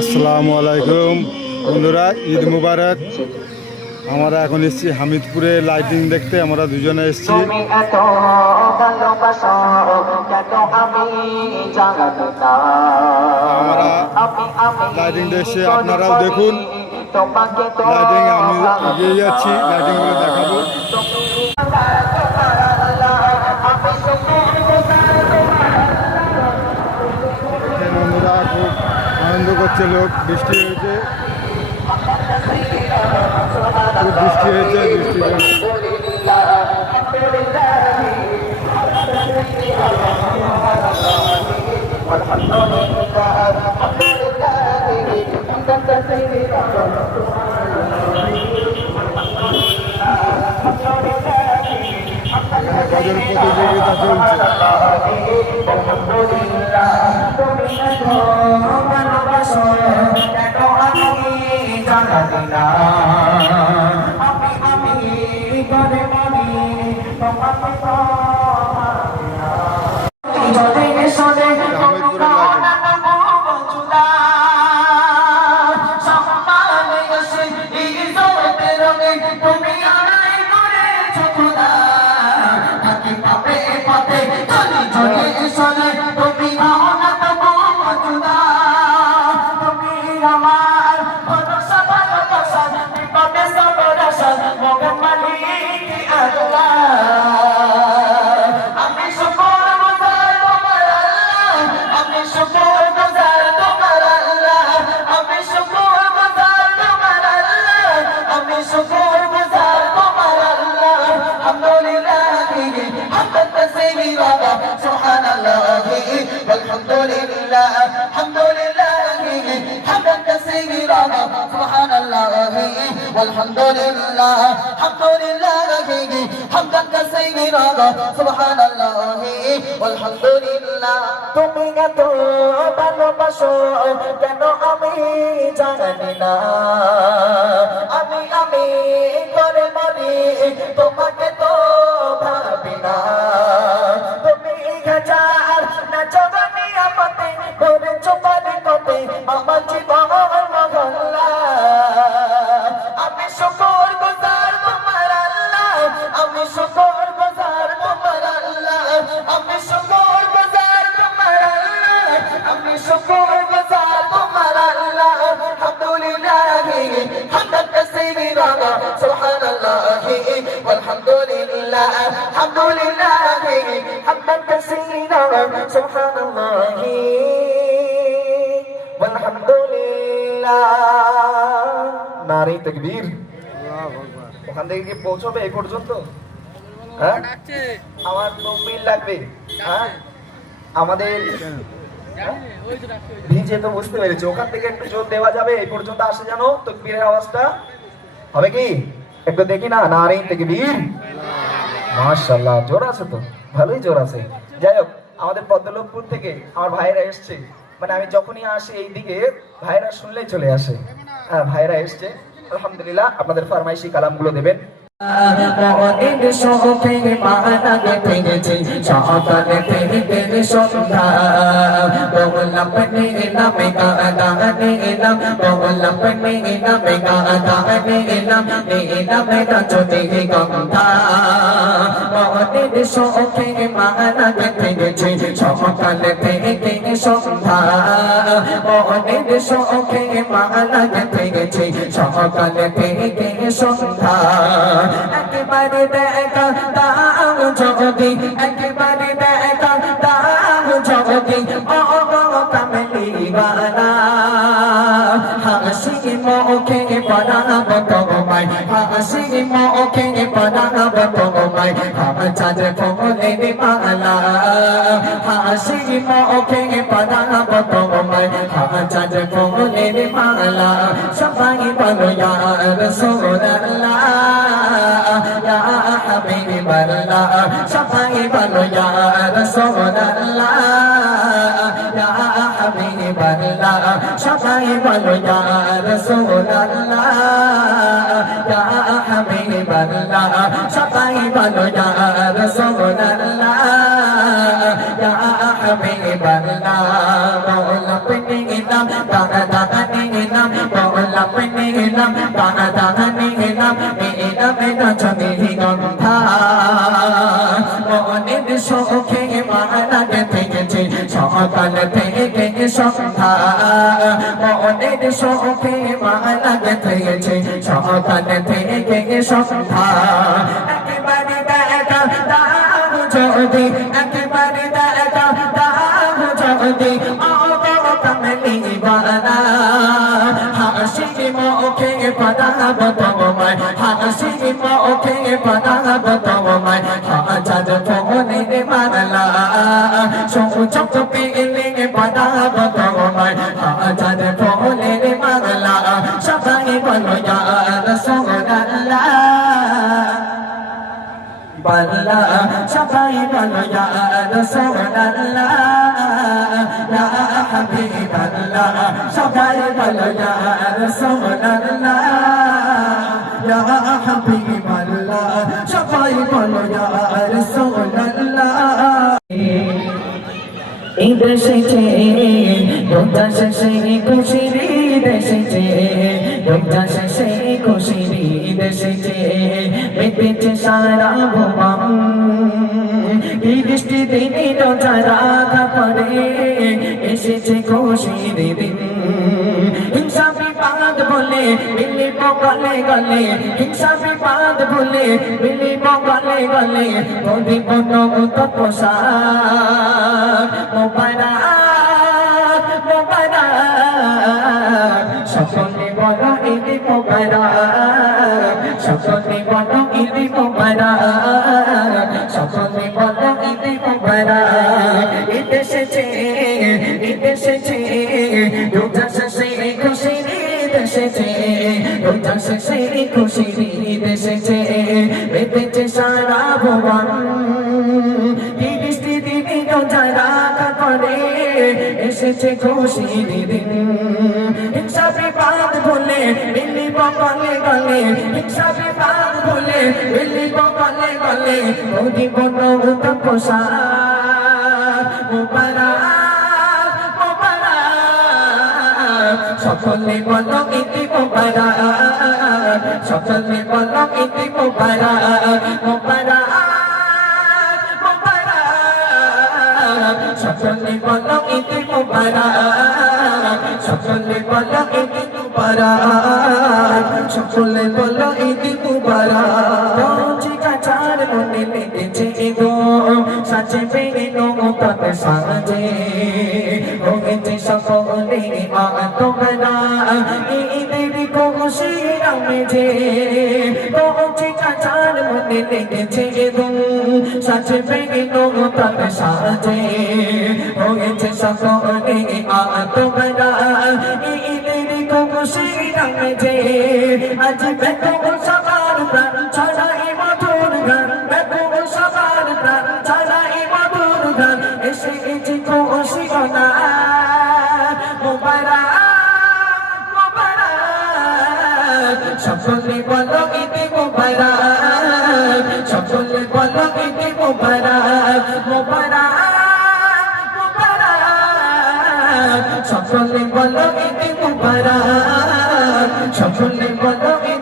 আসসালামু আলাইকুম বন্ধুরা, ঈদ মুবারক। আমরা এখন এসেছি হামিদপুরে লাইটিং দেখতে। আমরা দুজনে এসেছি। আমরা লাইটিং দেখছি, আপনারাও দেখুন লাইটিং। আমি এগিয়ে যাচ্ছি, লাইটিং গুলো দেখাবো। বন্ধুরা খুব আনন্দ করছে লোক। বৃষ্টি হয়েছে, খুব বৃষ্টি হয়েছে। গাজর প্রতিযোগিতা চলছে। Alhamdulillah, hamdan kaseera, subhanallah, alhamdulillah. তুমি এত ভালোবাসো কেন আমি জানি না, আমি করে মরি তোমাকে তো ভাবি না। তুমি হাজার না জবানি আমাতে করে চোপারি কতে আমার জীবন মহল্লা। আমি শুকর গুজার তোমার আল্লাহ, আমি শুকর গুজার তোমার আল্লাহ, আমি শুকর গুজার তোমার আল্লাহ, আমি শুকর গুজার তোমার আল্লাহ। আলহামদুলিল্লাহ হামদান কাসীরা সুবহানাল্লাহ walhamdulillah, alhamdulillah হামদান কাসীরা সুবহানাল্লাহ walhamdulillah। নারে তাকবীর। ওখান থেকে কি পৌঁছবে এই পর্যন্ত? হ্যাঁ, আমার তকবীর লাগবে। হ্যাঁ, আমাদের ভিজে তো বুঝতে পেরেছি। ওখান থেকে একটু জোর দেওয়া যাবে? এই পর্যন্ত আসে জানো তকবীরের আওয়াজটা হবে কি? একটু দেখি না। নারে তাকবীর। মাশাআল্লাহ, জোর আছে তো, ভালোই জোর আছে। যাই হোক, আমাদের পদ্মলোকপুর থেকে আমার ভাইরা এসছে। মানে আমি যখনই আসি এইদিকে ভাইরা শুনলেই চলে আসে। হ্যাঁ, ভাইরা এসছে। আলহামদুলিল্লাহ, আপনাদের ফরমাইশি কালামগুলো দেবেন। মনের শোকে মানা গেছে সকালে থেকে সন্ধ্যা, বললাম নে নামে গানে এলাম, বললাম নে নামে গানে এলাম, নে নামে রাজতে গঙ্গা। মনের শোকে মানা গেছে সকালে থেকে সন্ধ্যা, মনের শোকে মানা গেছে সকালে থেকে সন্ধ্যা। একেবারে দেখা দাও জগতি, একেবারে দেখা দাও জগতি, ও কামলিওয়ালা। হাসি মুখে পড়াবো তোমায়, হাসি মুখে পড়াবো তোমায়, চাঁদ ফুলের মালা। হাসি মুখে পড়াবো তোমায়, চাঁদ ফুলের মালা। সবাই বলো ইয়া রাসূলুল্লাহ, ইয়া হাবিবাল্লাহ। সবাই বলো ইয়া রাসূলুল্লাহ, ইয়া হাবিবাল্লাহ। সবাই বলো ইয়া রাসূলুল্লাহ, ইয়া হাবিবাল্লাহ। সবাই বলো ইয়া রাসূলুল্লাহ, ইয়া হাবিবাল্লাহ। বাল্লা মৌলা পেনে গেলাম দানা দানা নিলাম মৌলা পেনে গেলাম দানা দানা নিলাম মেলা মেলা চলে গন্ধা মনের সুখে মালা গেথে গেছে সকাল থেকে সন্ধ্যা মনের সুখে মালা গেথে গেছে সকাল থেকে সন্ধ্যা একেবারে দেখা দাও যদি একেবারে দেখা দাও যদি কমলি বালা হাসি মুখে পাঠাবো তোমায় হাসি মুখে পাঠাবো তোমায় হাজার ফোনের মালা সৌচক পেলে পাঠাবো তোমায় হাজার ফোনের মালা সবাই বলো ইয়া রাসূলুল্লাহ বাল্লা সবাই বলো ইয়া রাসূলুল্লাহ ইয়া হাবিবাল্লাহ সবাই বলো ইয়া রাসূলুল্লাহ ইয়া হাবিবাল্লাহ সবাই বলো ইয়া রাসূলুল্লাহ ঈদ এসেছে রোজা শেষে খুশির ঈদ এসেছে রোজা শেষে খুশির ঈদ এসেছে মেতেছে সারা ভুবন বৃষ্টি দিনে রোজা রাখা পড়ে এসেছে খুশির দিন হিংসা বিবাদ বলে মিলিব গলে গলে হিংসা বিবাদ বলে মিলিব গলে গলে ধরিব নগদ পোশাক মোবারক মোবারক সকলে বলো ঈদ মোবারক সকলে বলো ঈদ মোবারক সকলে বলো ঈদ মোবারক ঈদ এসেছে রোজা শেষে খুশির ঈদ এসেছে রোজা শেষে খুশির ঈদ এসেছে মেতেছে সারা ভুবন বৃষ্টি দিনে রোজা রাখা করে এসেছে খুশির দিন হিংসা বিবাদ ভুলে মিলিব গলে গলে হিংসা বিবাদ ভুলে মিলিব গলে গলে ধরিব নগদ পোশাক মোবারক মোবারক সকলে বলো ঈদ মোবারক সকলে বলো ঈদ মোবারক মোবারক সকলে বলো ঈদ মুবারক সকলে বলো ঈদ মুবারক সকলে বলো ঈদ মুবারক রোজি কাচার মনে লেগেছে গো সাজে বেনো তাতে সাজে হয়েছে সকলে মা তোমরা ঈদের খুশি রমেছে রোজি কাচার মনে লেগেছে গো সাজে বেনো তাতে সাজে হয়েছে সকলে মা তোমরা ঈদের খুশি রমেছে আজ বেকুল সবার প্রাণ ছড়াই মধুর গান বেকুল সবার প্রাণ ছড়াই মধুর গান এসেছে খুশি গনা মোবারক মোবারক সকলে বলো ঈদ মোবারক সকলে বলো ঈদ মোবারক মোবারক সকলে বলো ঈদ মুবারক সকলে বলো ঈদ